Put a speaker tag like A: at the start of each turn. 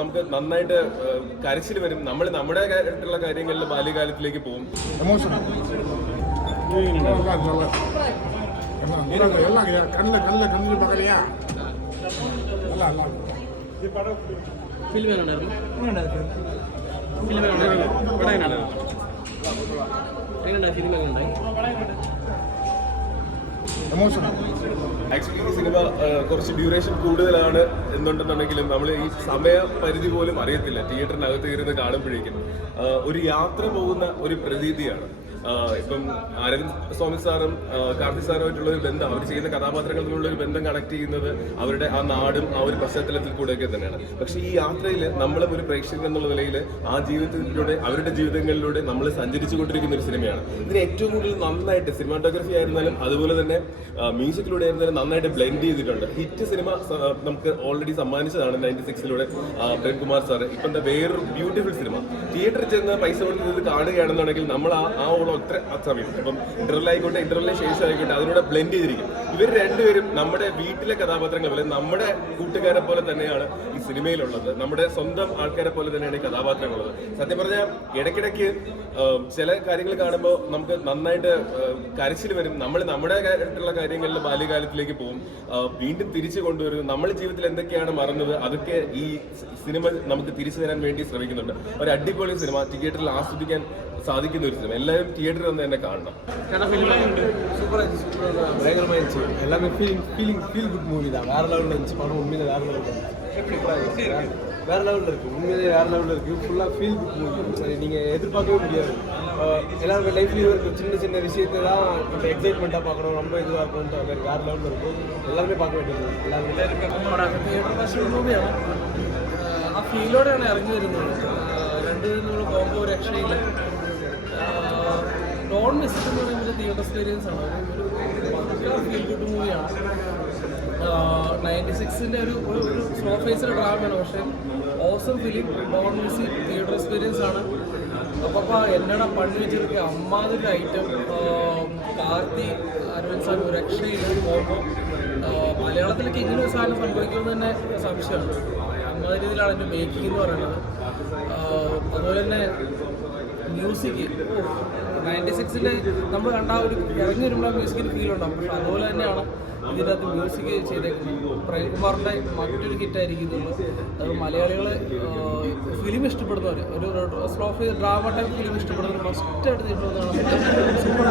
A: നമുക്ക് നന്നായിട്ട് കരച്ചിൽ വരും. നമ്മൾ നമ്മുടെ കാര്യത്തിലുള്ള കാര്യങ്ങളിൽ ബാല്യകാലത്തിലേക്ക് പോകും.
B: ഫിലിമേലുണ്ടായിരുന്നു. ഫിലിമേലുണ്ടായിരുന്നു ഫിലിമേലുണ്ടായി
C: എമോഷണൽ
A: ആക്ച്വലി സിനിമ കുറച്ച് ഡ്യൂറേഷൻ കൂടുതലാണ് എന്നുണ്ടെന്നുണ്ടെങ്കിലും നമ്മൾ ഈ സമയപരിധി പോലും അറിയത്തില്ല. തിയേറ്ററിനകത്ത് ഇരുന്ന് കാണുമ്പോഴേക്കും ഒരു യാത്ര പോകുന്ന ഒരു പ്രതീതിയാണ്. ഇപ്പം അരവിന്ദ് സ്വാമി സാറും കാർത്തി സാറുമായിട്ടുള്ള ഒരു ബന്ധം അവർ ചെയ്യുന്ന കഥാപാത്രങ്ങൾ തമ്മിലുള്ള ഒരു ബന്ധം കണക്ട് ചെയ്യുന്നത് അവരുടെ ആ നാടും ആ ഒരു പശ്ചാത്തലത്തിൽ കൂടെയൊക്കെ തന്നെയാണ്. പക്ഷേ ഈ യാത്രയിൽ നമ്മൾ ഒരു പ്രേക്ഷകൻ എന്നുള്ള നിലയിൽ ആ ജീവിതത്തിലൂടെ അവരുടെ ജീവിതങ്ങളിലൂടെ നമ്മൾ സഞ്ചരിച്ചു കൊണ്ടിരിക്കുന്ന ഒരു സിനിമയാണ്. ഇതിന് ഏറ്റവും കൂടുതൽ നന്നായിട്ട് സിനിമാറ്റോഗ്രഫി ആയിരുന്നാലും അതുപോലെ തന്നെ മ്യൂസിക്കിലൂടെ ആയിരുന്നാലും നന്നായിട്ട് ബ്ലെൻഡ് ചെയ്തിട്ടുണ്ട്. ഹിറ്റ് സിനിമ നമുക്ക് ഓൾറെഡി സമ്മാനിച്ചതാണ് നയന്റി സിക്സിലൂടെ പ്രേംകുമാർ സാർ ഇപ്പം എന്താ വേറൊരു ബ്യൂട്ടിഫുൾ സിനിമ. തിയേറ്ററിൽ ചെന്ന് പൈസ കൊടുത്ത് കാണുകയാണെന്നുണ്ടെങ്കിൽ നമ്മൾ ആ ആ ഉള്ള ഒത്ര സമയം. ഇപ്പം ഇന്റർവെൽ ആയിക്കോട്ടെ ഇന്റർവെല്ലിന് ശേഷം ആയിക്കോട്ടെ അതിലൂടെ ബ്ലെൻഡ് ചെയ്തിരിക്കും. ഇവർ രണ്ടുപേരും നമ്മുടെ വീട്ടിലെ കഥാപാത്രങ്ങൾ പോലെ നമ്മുടെ കൂട്ടുകാരെ പോലെ തന്നെയാണ് ഈ സിനിമയിലുള്ളത്. നമ്മുടെ സ്വന്തം ആൾക്കാരെ പോലെ തന്നെയാണ് ഈ കഥാപാത്രങ്ങളുള്ളത്. സത്യം പറഞ്ഞാൽ ഇടയ്ക്കിടയ്ക്ക് ചില കാര്യങ്ങൾ കാണുമ്പോൾ നമുക്ക് നന്നായിട്ട് കരച്ചിൽ വരും. നമ്മൾ നമ്മുടെ ആയിട്ടുള്ള കാര്യങ്ങളിൽ ബാല്യകാലത്തിലേക്ക് പോകും. വീണ്ടും തിരിച്ചു കൊണ്ടുവരും. നമ്മൾ ജീവിതത്തിൽ എന്തൊക്കെയാണ് മറന്നത്? അതൊക്കെ ഈ സിനിമ നമുക്ക് തിരിച്ചു തരാൻ വേണ്ടി ശ്രമിക്കുന്നുണ്ട്. ഒരു അടിപൊളി സിനിമ. തിയേറ്ററിൽ ആസ്വദിക്കാൻ സാധിക്കുന്ന ഒരു സിനിമ. എല്ലാവരും തിയേറ്ററിൽ വന്ന് തന്നെ കാണണം
B: ചേട്ടാ ഫിലിം എങ്ങനെയുണ്ട്
D: சூப்பராக இருந்துச்சு சூப்பராக இருந்துச்சு பயங்கரமாக இருந்துச்சு எல்லாமே feeling feeling feel good movie தான் வேறு லெவலில் இருந்துச்சு படம் உண்மையிலே வேறு லெவலில் இருந்துச்சு வேறு லெவலில் இருக்குது உண்மையிலே வேறு லெவலில் இருக்குது ஃபுல்லாக ஃபீல் குட் மூவி சரி நீங்கள் எதிர்பார்க்கவே முடியாது ஆஹ் எல்லாருமே லைஃப்லேயும் இருக்க சின்ன சின்ன விஷயத்தை தான் நம்ம எக்ஸைட்மெண்ட்டாக பார்க்கணும் ரொம்ப இதுவாக இருக்கணும்ட்டு அது மாதிரி வேறு லெவலில் இருக்கும் எல்லாருமே பார்க்க വേണ്ടിയത് എല്ലാവരും
B: തിയേറ്റർ നാഷണൽ മൂവിയാണ് ആ ഫീലോടെയാണ് ഇറങ്ങി വരുന്നത് രണ്ടുപേരും നമ്മൾ പോകുമ്പോൾ ഒരു രക്ഷയില്ല ഡോൺ മിസ് എന്ന് പറയുമ്പോൾ തിയേറ്റർ എക്സ്പീരിയൻസ് ആണ്. ഒരു ഫീൽ ഗുഡ് മൂവിയാണ് നയന്റി സിക്സിന്റെ ഒരു ഒരു സ്ലോ ഫേസിലെ ഡ്രാമയാണ് പക്ഷേ awesome film don't miss theatre experience ആണ്. അപ്പപ്പ എന്നടാ പണ്ട് വെച്ചിരിക്കുക അമ്മാതിന്റെ ഐറ്റം കാർത്തി അരവിന്ദ് സാർ ഒരു രക്ഷയില്ല പോകുമ്പോൾ മലയാളത്തിലേക്ക് ഇങ്ങനെ ഒരു സാധനം സംഭവിക്കുമെന്ന് തന്നെ സംശയമാണ്. അമ്മാതിരി രീതിയിലാണ് എന്റെ മേക്കിംഗ് എന്ന് പറയുന്നത്. അതുപോലെ തന്നെ മ്യൂസിക് നയന്റി സിക്സിന്റെ നമ്മൾ കണ്ട ഒരു ഇറങ്ങി വരുമ്പോൾ മ്യൂസിക്കിന് ഫീൽ ഉണ്ടാവും പക്ഷെ അതുപോലെ തന്നെയാണ് ഇതിന്റെ അകത്ത് മ്യൂസിക് ചെയ്തേക്കുന്നത്. പ്രേംകുമാറിന്റെ മറ്റൊരു ഹിറ്റായിരിക്കും അത് മലയാളികൾ ഫിലിം ഇഷ്ടപ്പെടുന്നവർ ഒരു സ്ലോ ഡ്രാമ ടൈപ്പ് ഫിലിം ഇഷ്ടപ്പെടുന്നവർ ഫസ്റ്റ് ആയിട്ട് സൂപ്പർ